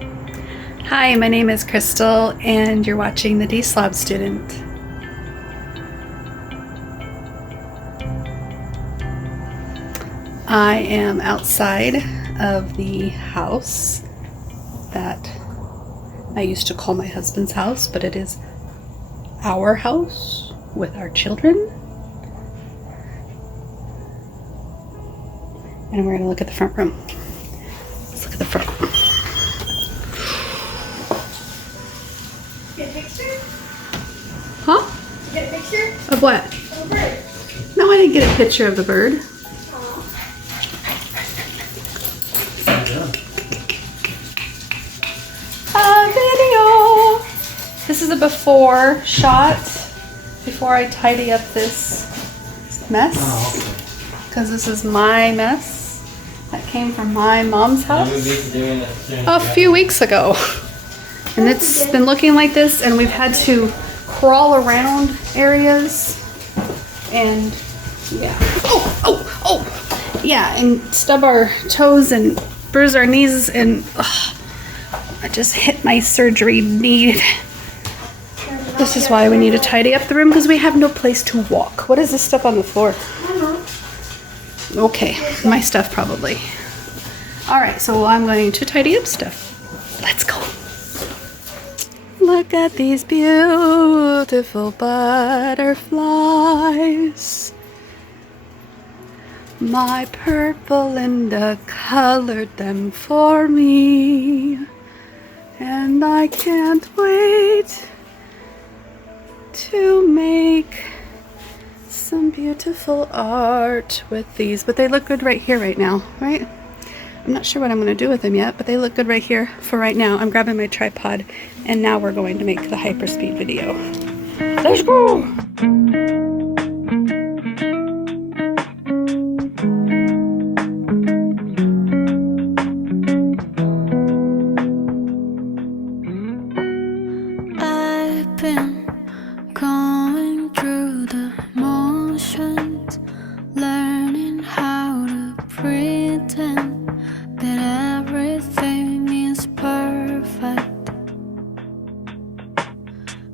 Hi, my name is Crystal and you're watching the Deslob student. I am outside of the house that I used to call my husband's house, but it is our house with our children. And we're going to look at the front room. Let's look at the front room. Get a picture? Huh? Get a picture? Of what? Of a bird. No, I didn't get a picture of the bird. A video! This is a before shot, before I tidy up this mess. Because this is my mess that came from my mom's house a few weeks ago. And it's been looking like this, and we've had to crawl around areas and yeah, and stub our toes and bruise our knees, and I just hit my surgery knee. This is why we need to tidy up the room, because we have no place to walk. What is this stuff on the floor? Okay, my stuff probably. All right, so I'm going to tidy up stuff. Let's go. Look at these beautiful butterflies. My purple Linda colored them for me. And I can't wait to make some beautiful art with these. But they look good right here right now, right? I'm not sure what I'm going to do with them yet, but they look good right here for right now. I'm grabbing my tripod, and now we're going to make the hyperspeed video. Let's go! I've been going through the motions, learning how to pretend that everything is perfect.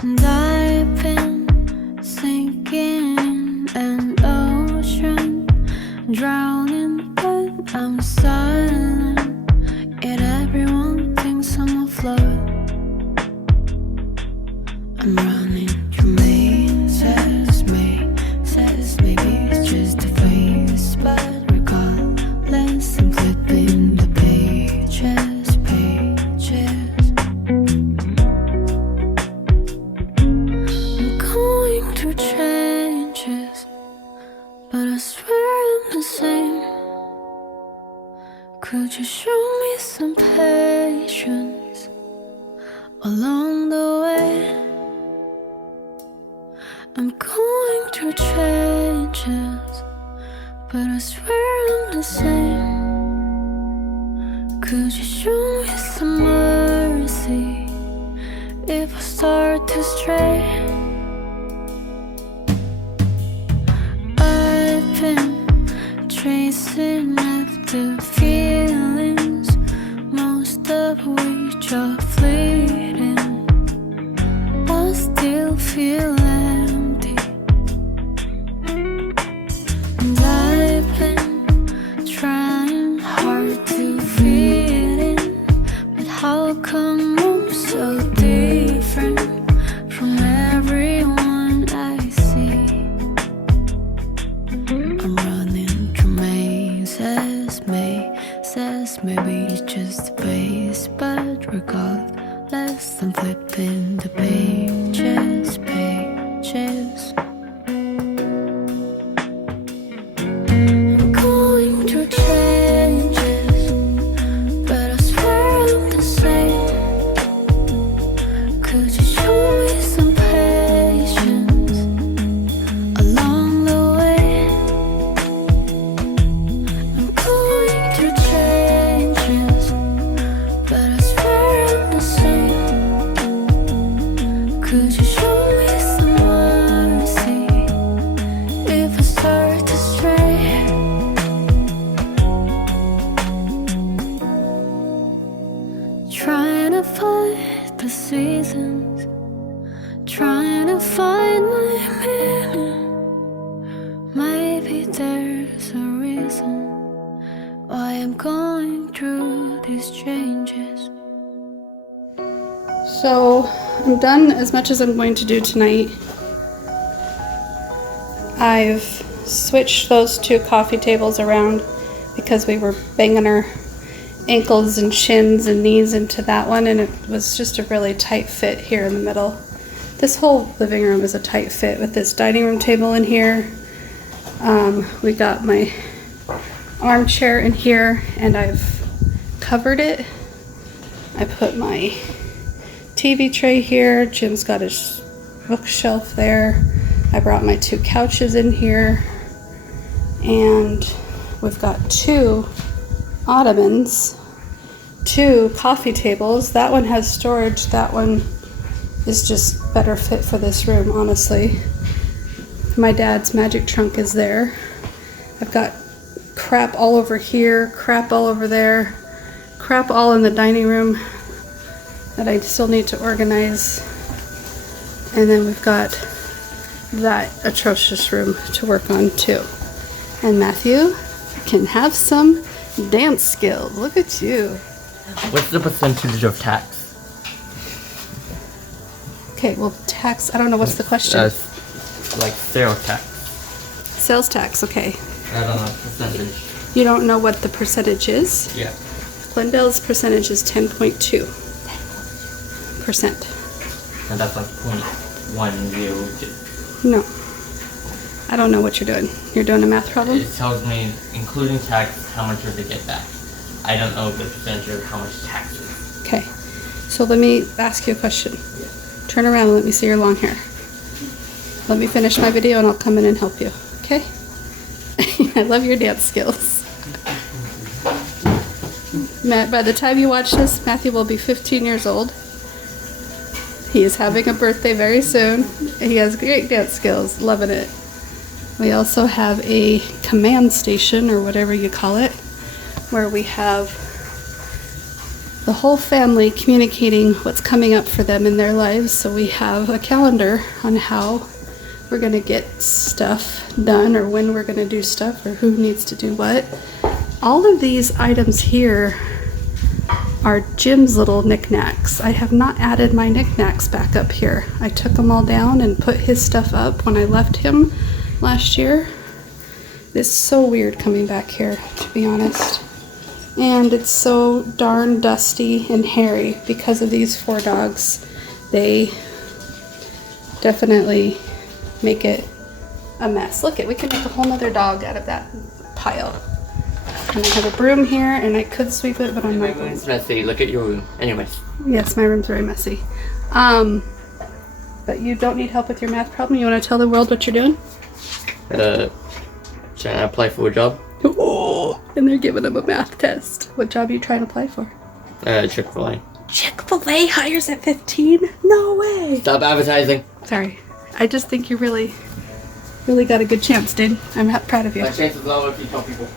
And I've been sinking in an ocean, drowning, but I'm silent. Yet everyone thinks I'm afloat. I'm running through mazes, maybe it's just a phase, but regardless, I'm flipping the pages. I'm going through changes, but I swear I'm the same. Could you show me some patience along the way? I'm going through changes, but I swear I'm the same. Could you show me some mercy if I start to stray? I've been tracing after feelings, most of which are fleeting. I still feel empty, and I've been trying hard to fit in, but how come I'm so different from everyone I see? I'm running through mazes, maybe it's just a phase, but regardless, I'm flipping the pages. I'm going through changes, but I swear I'm the same. Could you show me some patience along the way? I'm going through changes, but I swear I'm the same. Could trying to fight the seasons, trying to find my meaning. Maybe there's a reason why I'm going through these changes. So I'm done as much as I'm going to do tonight. I've switched those 2 coffee tables around because we were banging our ankles and shins and knees into that one, and it was just a really tight fit here in the middle. This whole living room is a tight fit with this dining room table in here. We got my armchair in here, and I've covered it. I put my TV tray here. Jim's got his bookshelf there. I brought my 2 couches in here, and we've got 2 ottomans, 2 coffee tables. That one has storage. That one is just better fit for this room, honestly. My dad's magic trunk is there. I've got crap all over here, crap all over there, crap all in the dining room that I still need to organize. And then we've got that atrocious room to work on too. And Matthew can have some dance skills. Look at you. What's the percentage of tax? Okay, well, tax, I don't know, what's the question? Like sales tax. Sales tax, okay. I don't know, percentage. You don't know what the percentage is? Yeah. Glendale's percentage is 10.2%. And that's like 0.102. No. I don't know what you're doing. You're doing a math problem? It tells me, including tax, how much would they get back. I don't know the percentage of how much tax is. Okay. So let me ask you a question. Turn around and let me see your long hair. Let me finish my video and I'll come in and help you. Okay? I love your dance skills. Matt, by the time you watch this, Matthew will be 15 years old. He is having a birthday very soon. He has great dance skills. Loving it. We also have a command station, or whatever you call it, where we have the whole family communicating what's coming up for them in their lives. So we have a calendar on how we're going to get stuff done, or when we're going to do stuff, or who needs to do what. All of these items here are Jim's little knickknacks. I have not added my knickknacks back up here. I took them all down and put his stuff up when I left him last year. It's so weird coming back here, to be honest. And it's so darn dusty and hairy because of these 4 dogs. They definitely make it a mess. Look, we can make a whole nother dog out of that pile. And I have a broom here, and I could sweep it, but I'm not going It's to. messy. Look at your room. Anyways. Yes, my room's very messy. But you don't need help with your math problem? You want to tell the world what you're doing? Trying to apply for a job. Oh, and they're giving him a math test. What job are you trying to apply for? Chick-fil-A. Chick-fil-A hires at 15? No way. Stop advertising. Sorry. I just think you really got a good chance, dude. I'm proud of you. My chances are low if you tell people.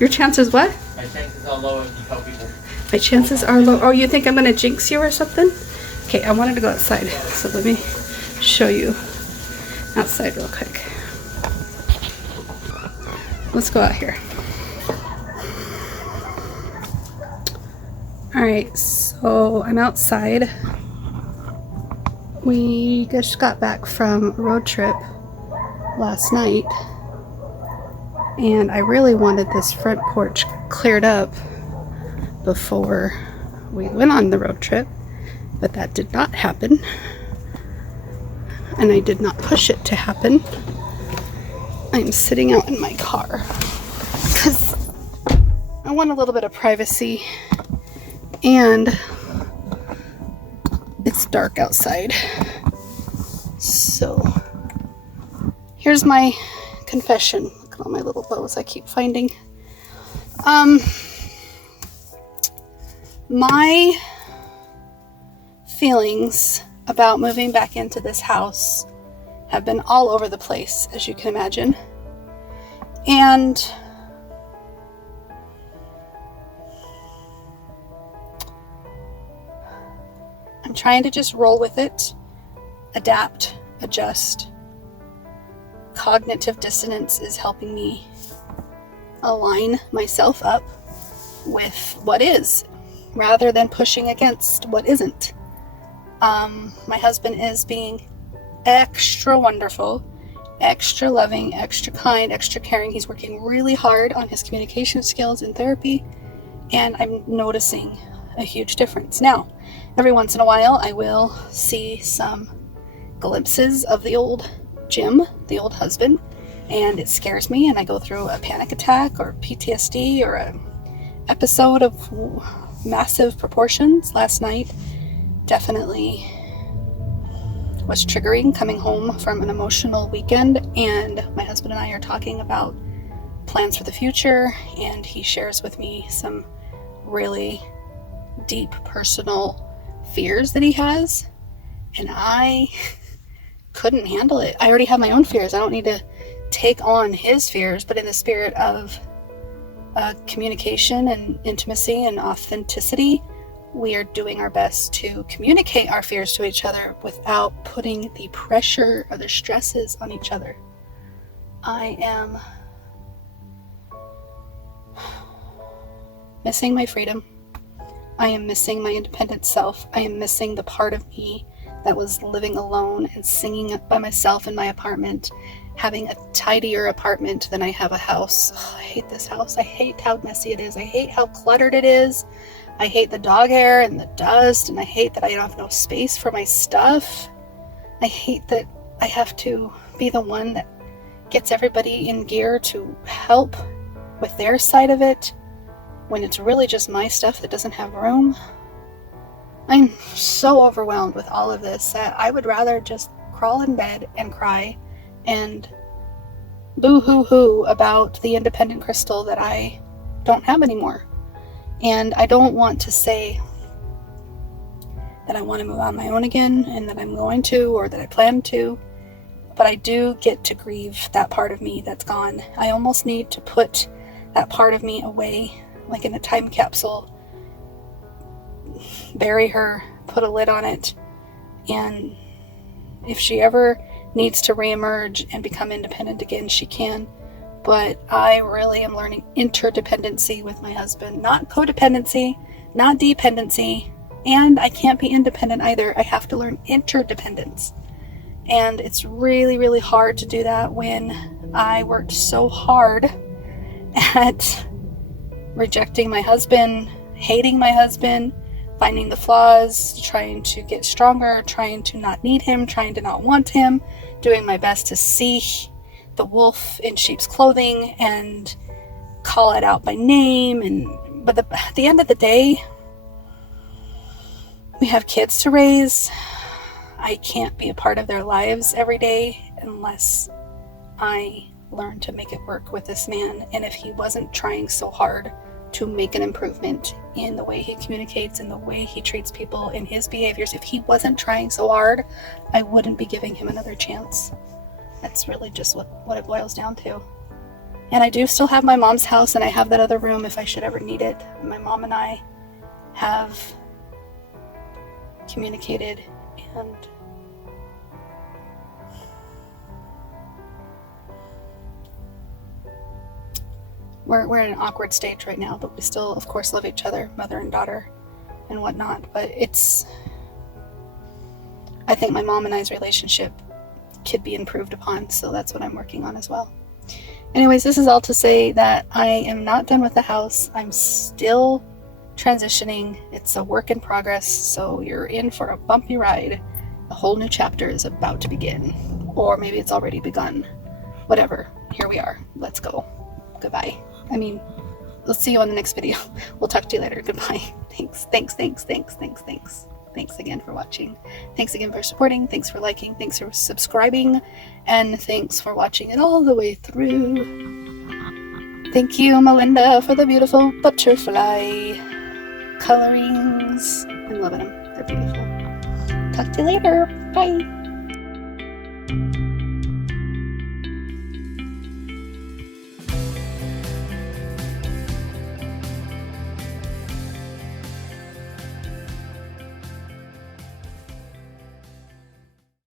Your chances what? My chances are low if you tell people. My chances are low. Oh, you think I'm going to jinx you or something? Okay, I wanted to go outside, so let me show you outside real quick. Let's go out here. Alright, so I'm outside. We just got back from a road trip last night, and I really wanted this front porch cleared up before we went on the road trip, but that did not happen, and I did not push it to happen. I'm sitting out in my car because I want a little bit of privacy, and it's dark outside. So here's my confession. Look at all my little bows I keep finding. My feelings about moving back into this house have been all over the place, as you can imagine. And I'm trying to just roll with it, adapt, adjust. Cognitive dissonance is helping me align myself up with what is, rather than pushing against what isn't. My husband is being extra wonderful, extra loving, extra kind, extra caring. He's working really hard on his communication skills in therapy, and I'm noticing a huge difference. Now, every once in a while, I will see some glimpses of the old Jim, the old husband, and it scares me, and I go through a panic attack or PTSD or an episode of massive proportions. Last night definitely was triggering, coming home from an emotional weekend, and my husband and I are talking about plans for the future, and he shares with me some really deep personal fears that he has, and I couldn't handle it. I already have my own fears. I don't need to take on his fears, but in the spirit of communication and intimacy and authenticity, we are doing our best to communicate our fears to each other without putting the pressure or the stresses on each other. I am missing my freedom. I am missing my independent self. I am missing the part of me that was living alone and singing by myself in my apartment, having a tidier apartment than I have a house. Oh, I hate this house. I hate how messy it is. I hate how cluttered it is. I hate the dog hair and the dust, and I hate that I don't have no space for my stuff. I hate that I have to be the one that gets everybody in gear to help with their side of it when it's really just my stuff that doesn't have room. I'm so overwhelmed with all of this that I would rather just crawl in bed and cry and boo-hoo-hoo about the independent Crystal that I don't have anymore. And I don't want to say that I want to move on my own again and that I'm going to, or that I plan to, but I do get to grieve that part of me that's gone. I almost need to put that part of me away, like in a time capsule, bury her, put a lid on it, and if she ever needs to reemerge and become independent again, she can. But I really am learning interdependency with my husband, not codependency, not dependency, and I can't be independent either. I have to learn interdependence. And it's really, really hard to do that when I worked so hard at rejecting my husband, hating my husband, finding the flaws, trying to get stronger, trying to not need him, trying to not want him, doing my best to see the wolf in sheep's clothing and call it out by name. But at the end of the day, we have kids to raise. I can't be a part of their lives every day unless I learn to make it work with this man. And if he wasn't trying so hard to make an improvement in the way he communicates, in the way he treats people, in his behaviors, if he wasn't trying so hard, I wouldn't be giving him another chance. That's really just what it boils down to. And I do still have my mom's house, and I have that other room if I should ever need it. My mom and I have communicated, and we're in an awkward stage right now, but we still, of course, love each other, mother and daughter and whatnot. But I think my mom and I's relationship could be improved upon, so that's what I'm working on as well. Anyways, this is all to say that I am not done with the house. I'm still transitioning. It's a work in progress, so you're in for a bumpy ride. A whole new chapter is about to begin, or maybe it's already begun. Whatever, here we are. Let's go. Goodbye. Let's see you on the next video. We'll talk to you later. Goodbye. Thanks again for watching. Thanks again for supporting. Thanks for liking. Thanks for subscribing. And thanks for watching it all the way through. Thank you, Melinda, for the beautiful butterfly colorings. I'm loving them. They're beautiful. Talk to you later. Bye.